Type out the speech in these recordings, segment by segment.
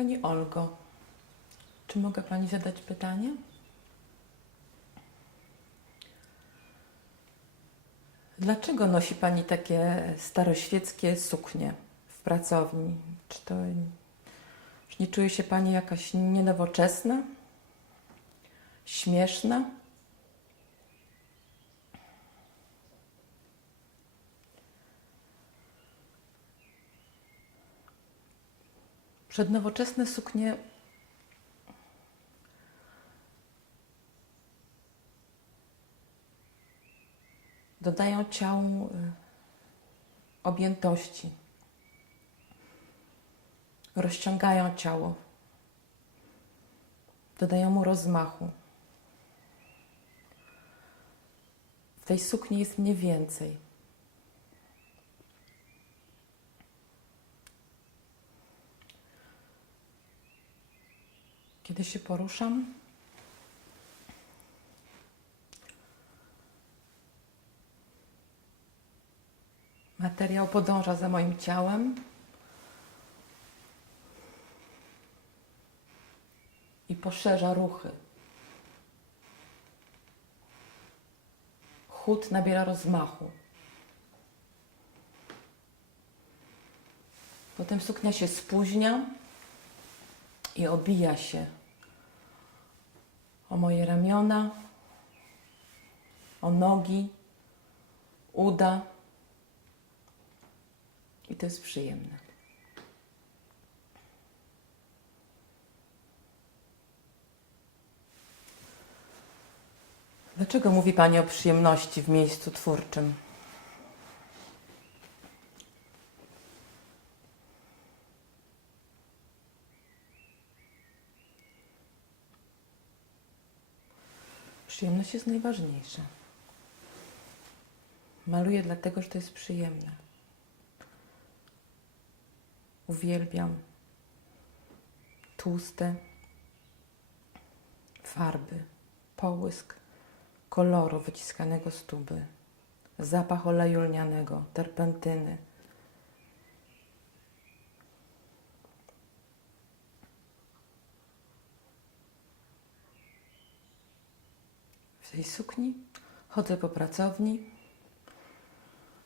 Pani Olgo, czy mogę Pani zadać pytanie? Dlaczego nosi Pani takie staroświeckie suknie w pracowni? Czy to czy nie czuje się Pani jakaś nienowoczesna? Śmieszna? Przednowoczesne suknie dodają ciału y, objętości, rozciągają ciało, dodają mu rozmachu. W tej sukni jest mniej więcej. Kiedy się poruszam, materiał podąża za moim ciałem i poszerza ruchy. Chód nabiera rozmachu. Potem suknia się spóźnia i obija się o moje ramiona, o nogi, uda. I to jest przyjemne. Dlaczego mówi Pani o przyjemności w miejscu twórczym? Przyjemność jest najważniejsza. Maluję dlatego, że to jest przyjemne. Uwielbiam tłuste farby, połysk koloru wyciskanego z tuby, zapach oleju lnianego, terpentyny. W tej sukni chodzę po pracowni,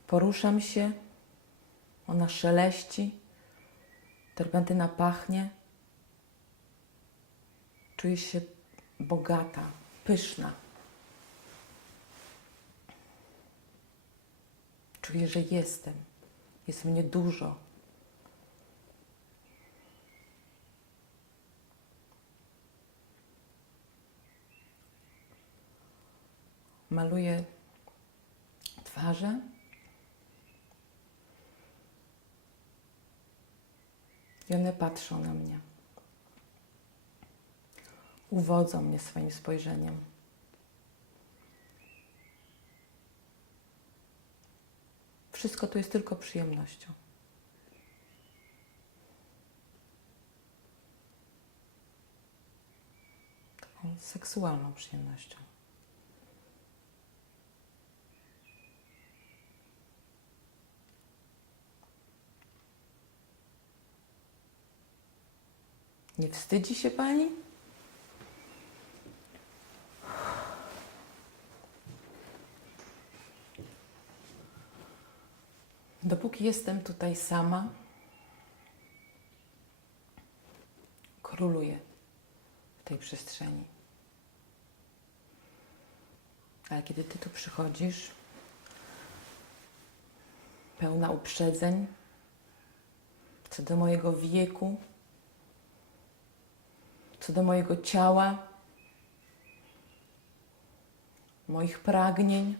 poruszam się, ona szeleści, terpentyna pachnie. Czuję się bogata, pyszna. Czuję, że jestem. Jest mnie dużo. Maluję twarze. I one patrzą na mnie. Uwodzą mnie swoim spojrzeniem. Wszystko tu jest tylko przyjemnością. Taką seksualną przyjemnością. Nie wstydzi się pani? Dopóki jestem tutaj sama, króluję w tej przestrzeni. Ale kiedy ty tu przychodzisz, pełna uprzedzeń co do mojego wieku, co do mojego ciała, moich pragnień,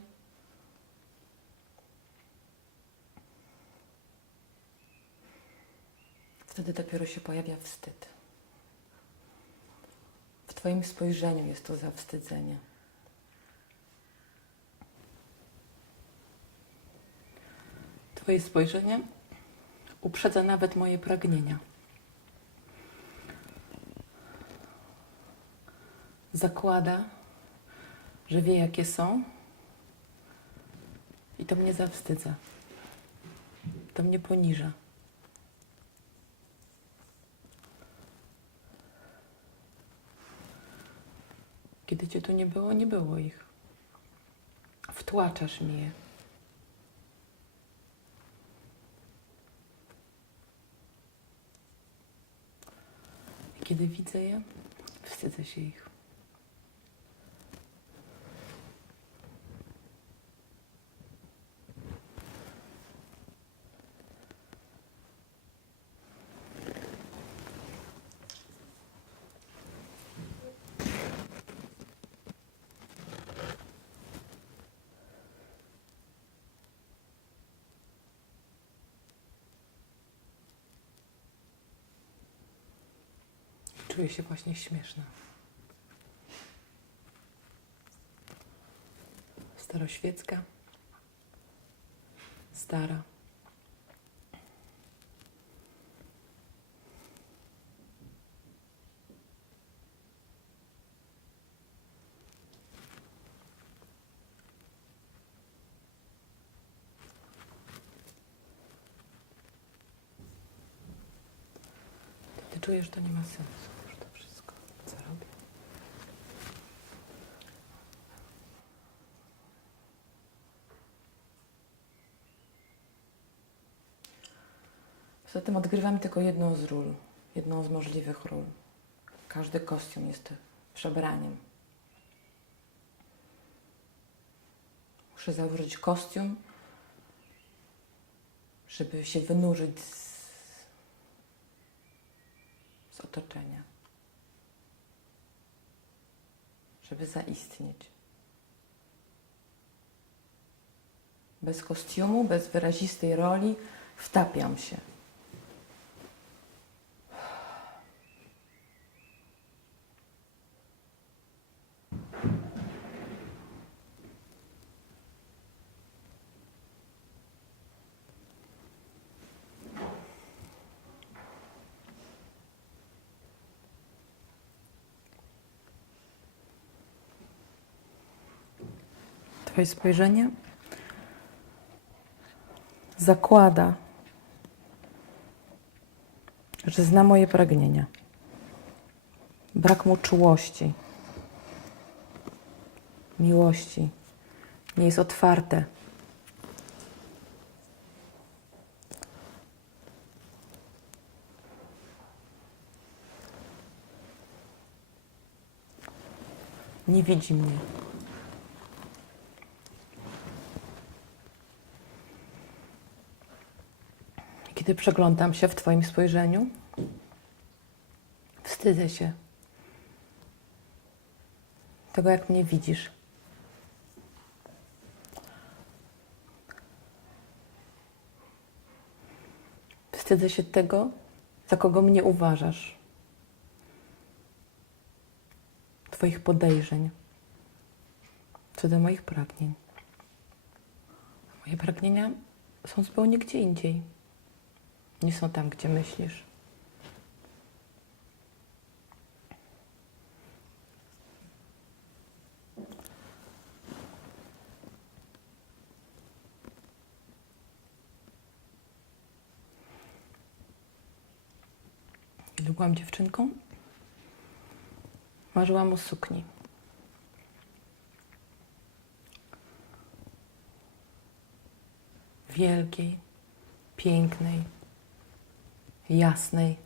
wtedy dopiero się pojawia wstyd. W Twoim spojrzeniu jest to zawstydzenie. Twoje spojrzenie uprzedza nawet moje pragnienia. zakłada, że wie, jakie są. I to mnie zawstydza. To mnie poniża. Kiedy cię tu nie było, nie było ich. Wtłaczasz mi je. Kiedy widzę je, wstydzę się ich. Czuję się właśnie śmieszna. Staroświecka. Stara. Czujesz, to nie ma sensu już to wszystko, co robię. Poza tym odgrywam tylko jedną z ról, jedną z możliwych ról. Każdy kostium jest przebraniem. Muszę założyć kostium, żeby się wynurzyć z, z otoczenia, żeby zaistnieć. Bez kostiumu, bez wyrazistej roli wtapiam się. Twoje spojrzenie zakłada, że zna moje pragnienia. Brak mu czułości, miłości, nie jest otwarte. Nie widzi mnie. Kiedy przeglądam się w Twoim spojrzeniu, wstydzę się tego, jak mnie widzisz. Wstydzę się tego, za kogo mnie uważasz. Twoich podejrzeń co do moich pragnień. Moje pragnienia są zupełnie gdzie indziej. Nie są tam, gdzie myślisz. Byłam dziewczynką, marzyłam o sukni. Wielkiej, pięknej, jasnej.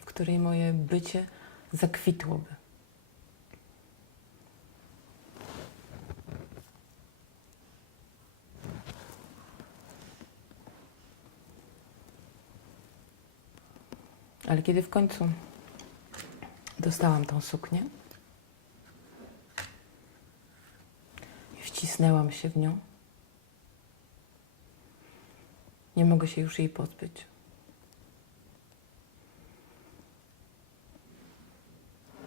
W której moje bycie zakwitłoby. Ale kiedy w końcu dostałam tą suknię, wcisnęłam się w nią. Nie mogę się już jej pozbyć.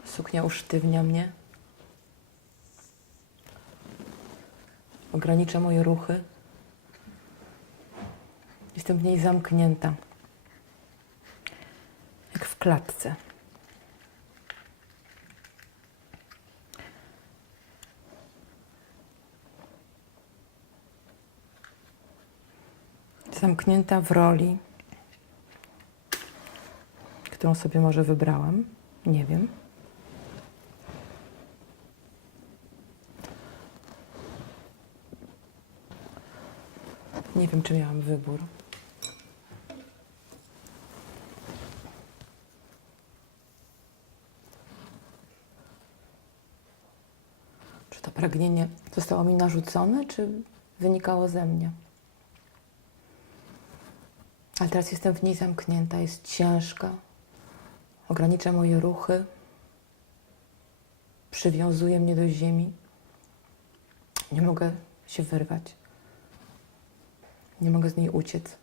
Suknia usztywnia mnie, ogranicza moje ruchy. Jestem w niej zamknięta, jak w klatce. Zamknięta w roli którą sobie może wybrałam. Nie wiem. Nie wiem, czy miałam wybór. Czy to pragnienie zostało mi narzucone, czy wynikało ze mnie? Ale teraz jestem w niej zamknięta, jest ciężka, ogranicza moje ruchy, przywiązuje mnie do ziemi. Nie mogę się wyrwać. Nie mogę z niej uciec.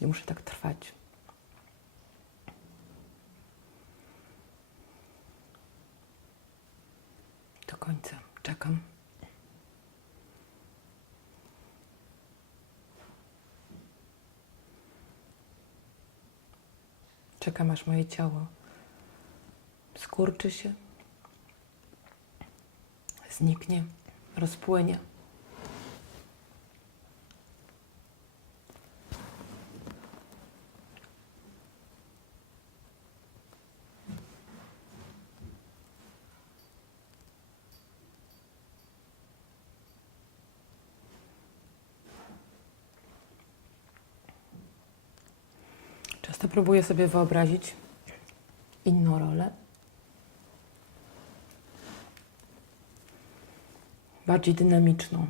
Nie muszę tak trwać. Do końca czekam. Czekam aż moje ciało skurczy się, zniknie, rozpłynie. Często próbuję sobie wyobrazić inną rolę. Bardziej dynamiczną.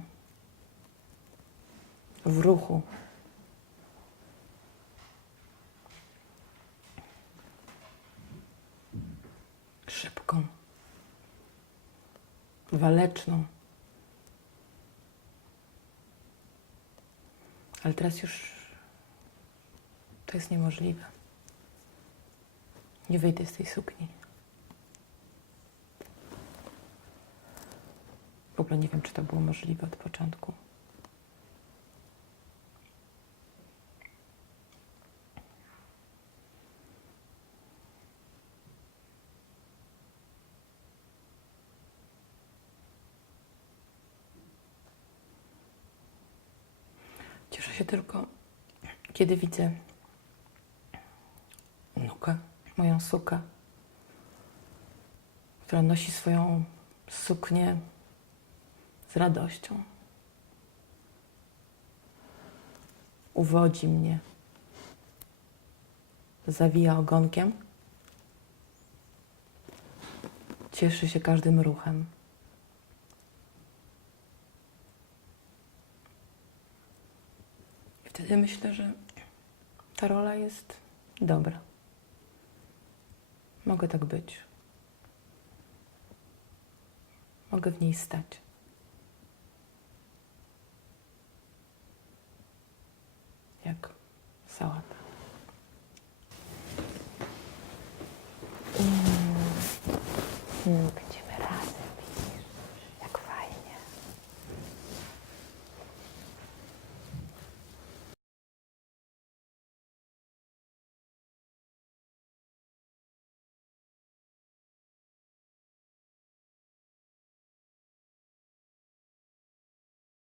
W ruchu. Szybką. Waleczną. Ale teraz już to jest niemożliwe. Nie wyjdę z tej sukni. W ogóle nie wiem, czy to było możliwe od początku. Cieszę się tylko, kiedy widzę moją sukę, która nosi swoją suknię z radością. Uwodzi mnie, zawija ogonkiem, cieszy się każdym ruchem. I wtedy myślę, że ta rola jest dobra. Mogę tak być. Mogę w niej stać. Jak sałata. Mm. Mm.